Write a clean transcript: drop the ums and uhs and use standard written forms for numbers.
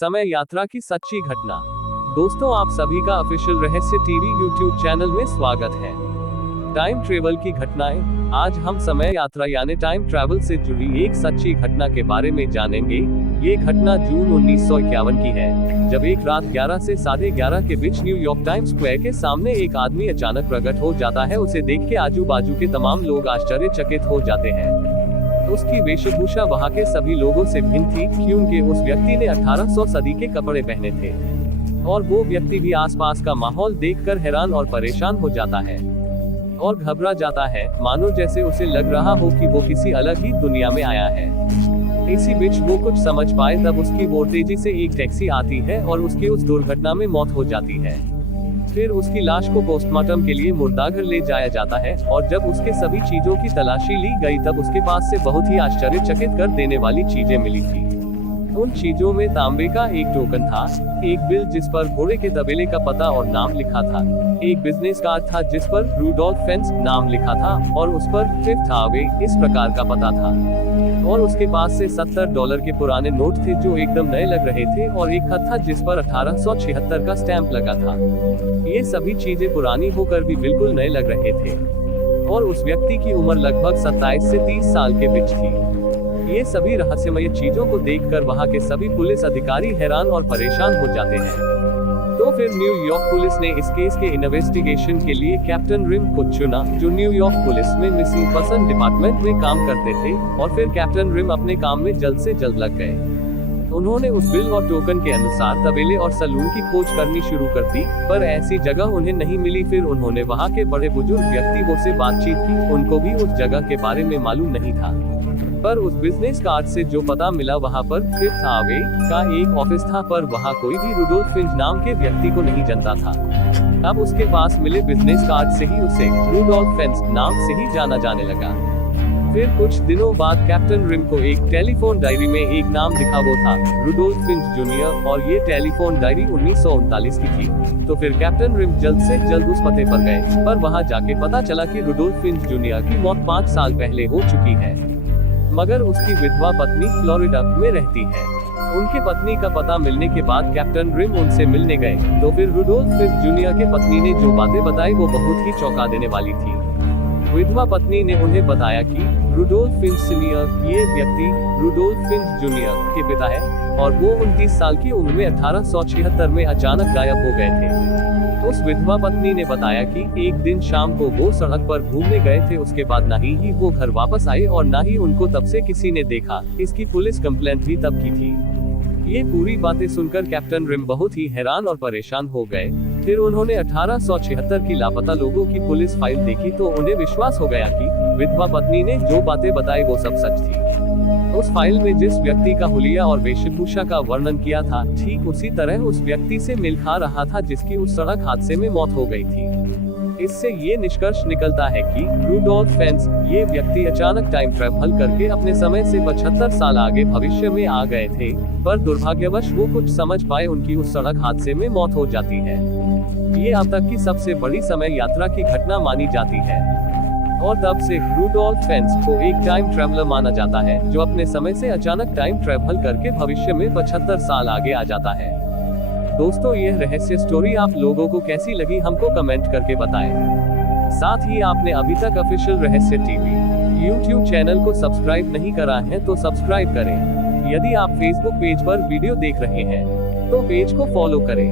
समय यात्रा की सच्ची घटना। दोस्तों, आप सभी का ऑफिशियल रहस्य टीवी यूट्यूब चैनल में स्वागत है। टाइम ट्रेवल की घटनाएं। आज हम समय यात्रा यानी टाइम ट्रैवल से जुड़ी एक सच्ची घटना के बारे में जानेंगे। ये घटना जून 1951 की है, जब एक रात 11 से 11:30 के बीच न्यूयॉर्क टाइम्स स्क्वायर के सामने एक आदमी अचानक प्रकट हो जाता है। उसे देख के आजू बाजू के तमाम लोग आश्चर्यचकित हो जाते हैं। उसकी वेशभूषा वहाँ के सभी लोगों से भिन्न थी, क्योंकि उस व्यक्ति ने 1800 सदी के कपड़े पहने थे। और वो व्यक्ति भी आसपास का माहौल देखकर हैरान और परेशान हो जाता है और घबरा जाता है, मानो जैसे उसे लग रहा हो कि वो किसी अलग ही दुनिया में आया है। इसी बीच वो कुछ समझ पाए तब उसकी ओर तेजी से एक टैक्सी आती है और उसकी उस दुर्घटना में मौत हो जाती है। फिर उसकी लाश को पोस्टमार्टम के लिए मुर्दाघर ले जाया जाता है और जब उसके सभी चीजों की तलाशी ली गई तब उसके पास से बहुत ही आश्चर्यचकित कर देने वाली चीजें मिली थी। उन चीजों में तांबे का एक टोकन था, एक बिल जिस पर घोड़े के तबेले का पता और नाम लिखा था, एक बिजनेस कार्ड था जिस पर रूडोल्फ फेंस नाम लिखा था और उस पर फिफ्थ हावे इस प्रकार का पता था। और उसके पास से $70 के पुराने नोट थे जो एकदम नए लग रहे थे और एक खत था जिस पर 1876 का स्टैंप लगा था। ये सभी चीजें पुरानी होकर भी बिल्कुल नए लग रहे थे और उस व्यक्ति की उम्र लगभग 27 से 30 साल के बीच थी। ये सभी रहस्यमय चीजों को देखकर वहाँ के सभी पुलिस अधिकारी हैरान और परेशान हो जाते हैं। तो फिर न्यूयॉर्क पुलिस ने इस केस के इन्वेस्टिगेशन के लिए कैप्टन रिम को चुना, जो न्यूयॉर्क पुलिस में मिसिंग पर्सन डिपार्टमेंट में काम करते थे। और फिर कैप्टन रिम अपने काम में जल्द से जल्द लग गए। उन्होंने उस बिल और टोकन के अनुसार तबेले और सलून की खोज करनी शुरू कर दी, पर ऐसी जगह उन्हें नहीं मिली। फिर उन्होंने वहाँ के बड़े बुजुर्ग व्यक्तियों से बातचीत की, उनको भी उस जगह के बारे में मालूम नहीं था। पर उस बिजनेस कार्ड से जो पता मिला वहाँ पर फिफ्थ हावे का एक ऑफिस था, पर वहाँ कोई भी रूडोल्फ फिंच नाम के व्यक्ति को नहीं जानता था। अब उसके पास मिले बिजनेस कार्ड से ही उसे रूडोल्फ फेंस नाम से ही जाना जाने लगा। फिर कुछ दिनों बाद कैप्टन रिम को एक टेलीफोन डायरी में एक नाम दिखा, वो था रूडोल्फ फिंच जूनियर, और ये टेलीफोन डायरी 1939 की थी। तो फिर कैप्टन रिम जल्द से जल्द उस पते पर गए, पर वहाँ जाके पता चला कि रूडोल्फ फिंच जूनियर की मौत 5 साल पहले हो चुकी है, मगर उसकी विधवा पत्नी फ्लोरिडा में रहती है। उनकी पत्नी का पता मिलने के बाद कैप्टन रिम उनसे मिलने गए। तो फिर रूडोल्फ फिंच जूनियर के पत्नी ने जो बातें बताई वो बहुत ही चौंका देने वाली थी। विधवा पत्नी ने उन्हें बताया कि रूडोल्फ फिंच सीनियर, ये व्यक्ति रूडोल्फ फिंच जूनियर के पिता है और वो 29 साल की उम्र में 1876 में अचानक गायब हो गए थे। उस विधवा पत्नी ने बताया कि एक दिन शाम को वो सड़क पर घूमने गए थे, उसके बाद ना ही वो घर वापस आए और ना ही उनको तब से किसी ने देखा। इसकी पुलिस कंप्लेंट भी तब की थी। ये पूरी बातें सुनकर कैप्टन रिम बहुत ही हैरान और परेशान हो गए। फिर उन्होंने 1876 की लापता लोगों की पुलिस फाइल देखी तो उन्हें विश्वास हो गया कि विधवा पत्नी ने जो बातें बताई वो सब सच थी। उस फाइल में जिस व्यक्ति का हुलिया और वेशभूषा का वर्णन किया था, ठीक उसी तरह उस व्यक्ति से मेल खा रहा था जिसकी उस सड़क हादसे में मौत हो गई थी। इससे ये निष्कर्ष निकलता है कि रूडोल्फ फेंस, ये व्यक्ति अचानक टाइम ट्रैवल करके अपने समय से 75 साल आगे भविष्य में आ गए थे, पर दुर्भाग्यवश वो कुछ समझ पाए उनकी उस सड़क हादसे में मौत हो जाती है। ये अब तक की सबसे बड़ी समय यात्रा की घटना मानी जाती है और तब से रूडोल्फ फेंस को एक टाइम ट्रैवलर माना जाता है, जो अपने समय से अचानक टाइम ट्रैवल करके भविष्य में 75 साल आगे आ जाता है। दोस्तों, यह रहस्य स्टोरी आप लोगों को कैसी लगी हमको कमेंट करके बताएं। साथ ही आपने अभी तक ऑफिशियल रहस्य टीवी यूट्यूब चैनल को सब्सक्राइब नहीं करा है तो सब्सक्राइब करें। यदि आप फेसबुक पेज पर वीडियो देख रहे हैं तो पेज को फॉलो करें।